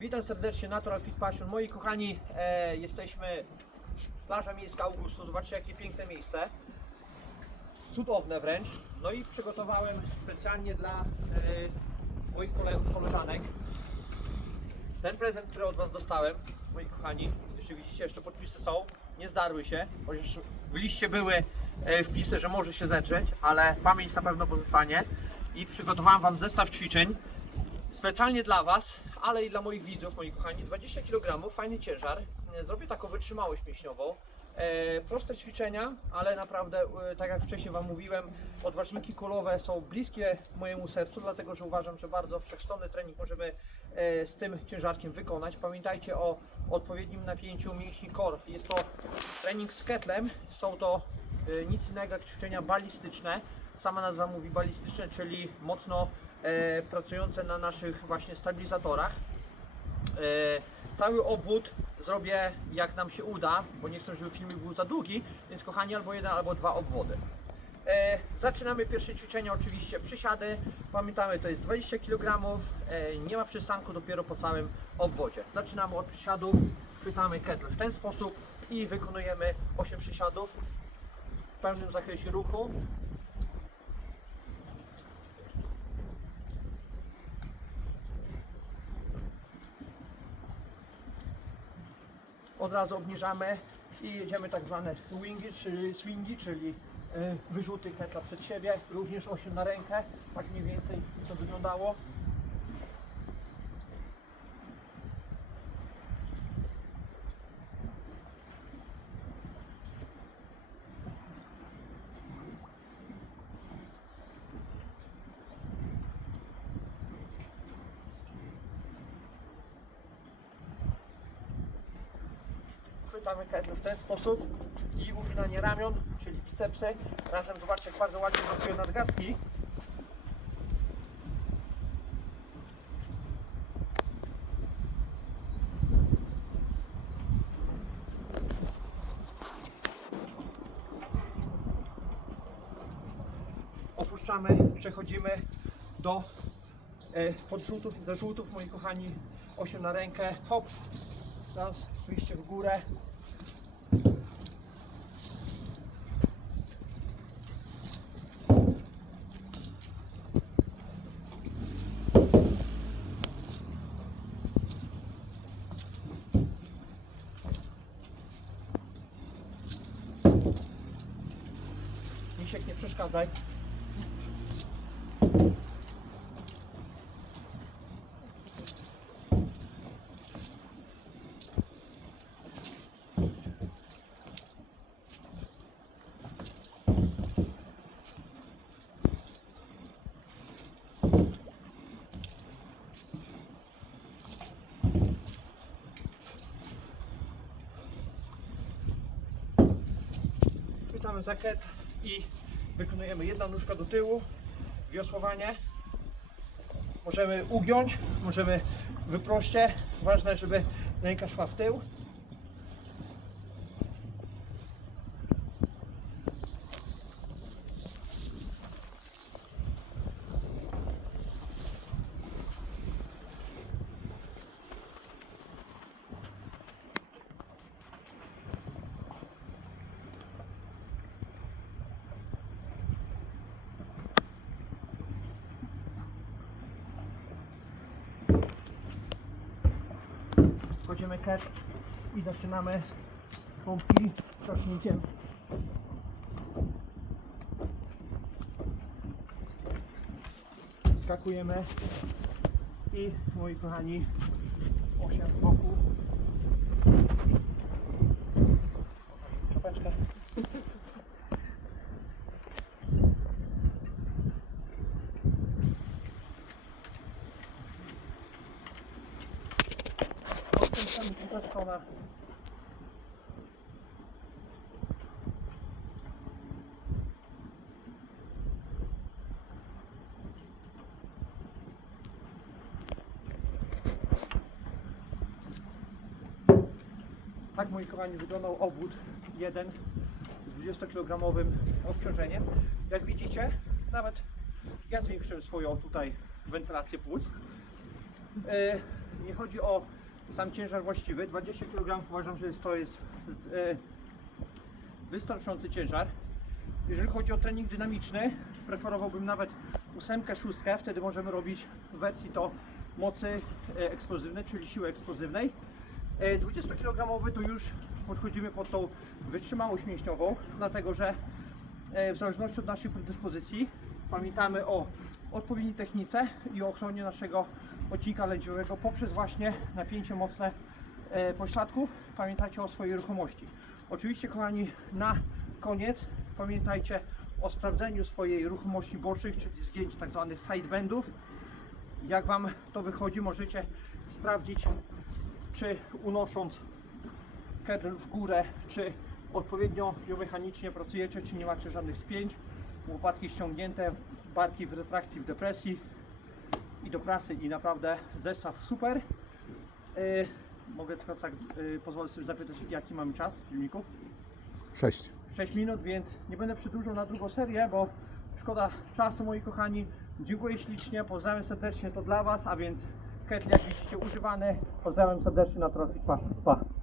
Witam serdecznie, Natural Fit Passion. Moi kochani, e, jesteśmy plaża miejska Augustu. Zobaczcie jakie piękne miejsce. Cudowne wręcz. No i przygotowałem specjalnie dla e, moich kolegów, koleżanek ten prezent, który od Was dostałem, moi kochani. Jeszcze widzicie, jeszcze podpisy są. Nie zdarły się, chociaż w liście były e, wpisy, że może się zedrzeć, ale pamięć na pewno pozostanie. I przygotowałem Wam zestaw ćwiczeń specjalnie dla Was, ale i dla moich widzów, moi kochani. 20 kg, fajny ciężar. Zrobię taką wytrzymałość mięśniową. E, proste ćwiczenia, ale naprawdę, e, tak jak wcześniej Wam mówiłem, odważniki kolowe są bliskie mojemu sercu, dlatego że uważam, że bardzo wszechstronny trening możemy e, z tym ciężarkiem wykonać. Pamiętajcie o odpowiednim napięciu mięśni core. Jest to trening z ketlem, są to e, nic innego jak ćwiczenia balistyczne. Sama nazwa mówi balistyczne, czyli mocno pracujące na naszych właśnie stabilizatorach. E, cały obwód zrobię jak nam się uda, bo nie chcę, żeby filmik był za długi, więc kochani albo jeden, albo dwa obwody. E, zaczynamy pierwsze ćwiczenie, oczywiście przysiady. Pamiętamy, to jest 20 kg, e, nie ma przystanku dopiero po całym obwodzie. Zaczynamy od przysiadów, chwytamy kettle w ten sposób i wykonujemy 8 przysiadów w pełnym zakresie ruchu. Od razu obniżamy i jedziemy tak zwane swingi, czyli, swingi, czyli e, wyrzuty ketla przed siebie, również 8 na rękę, tak mniej więcej to wyglądało. Kettle w ten sposób i uginanie ramion, czyli bicepsy. Razem zobaczcie jak bardzo ładnie pracują nadgarstki. Opuszczamy, przechodzimy do e, podrzutów, do rzutów, moi kochani, 8 na rękę, hop, raz, wyjście w górę. Misiek, nie przeszkadzaj. Zakiet i wykonujemy jedna nóżka do tyłu, wiosłowanie. Możemy ugiąć, możemy wyproście. Ważne, żeby ręka szła w tył. Wchodzimy ket i zaczynamy pompki z trzaśnięciem. Skakujemy i moi kochani 8 z boku. Tutaj strona. Tak moi kochani wyglądał obwód jeden z 20-kilogramowym obciążeniem. Jak widzicie, nawet ja zwiększyłem swoją tutaj wentylację płuc. Yy, nie chodzi o sam ciężar właściwy. 20 kg uważam, że to jest e, wystarczający ciężar. Jeżeli chodzi o trening dynamiczny, preferowałbym nawet ósemkę, szóstkę, wtedy możemy robić w wersji to mocy e, eksplozywnej, czyli siły eksplozywnej. E, 20 kg to już podchodzimy pod tą wytrzymałość mięśniową, dlatego że e, w zależności od naszej predyspozycji pamiętamy o odpowiedniej technice i ochronie naszego odcinka lędźwiowego poprzez właśnie napięcie mocne e, pośladków. Pamiętajcie o swojej ruchomości. Oczywiście kochani, na koniec pamiętajcie o sprawdzeniu swojej ruchomości bocznych, czyli zgięć tak zwanych sidebandów. Jak Wam to wychodzi, możecie sprawdzić, czy unosząc kettle w górę, czy odpowiednio biomechanicznie pracujecie, czy nie macie żadnych spięć, łopatki ściągnięte, barki w retrakcji, w depresji i do pracy i naprawdę zestaw super. Yy, mogę tylko tak yy, pozwolę sobie zapytać, jaki mamy czas filmików? 6. 6 minut, więc nie będę przedłużał na drugą serię, bo szkoda czasu moi kochani. Dziękuję ślicznie, pozdrawiam serdecznie to dla Was, a więc kettle jak widzicie używane. Pozdrawiam serdecznie na Traffic Pa. pa.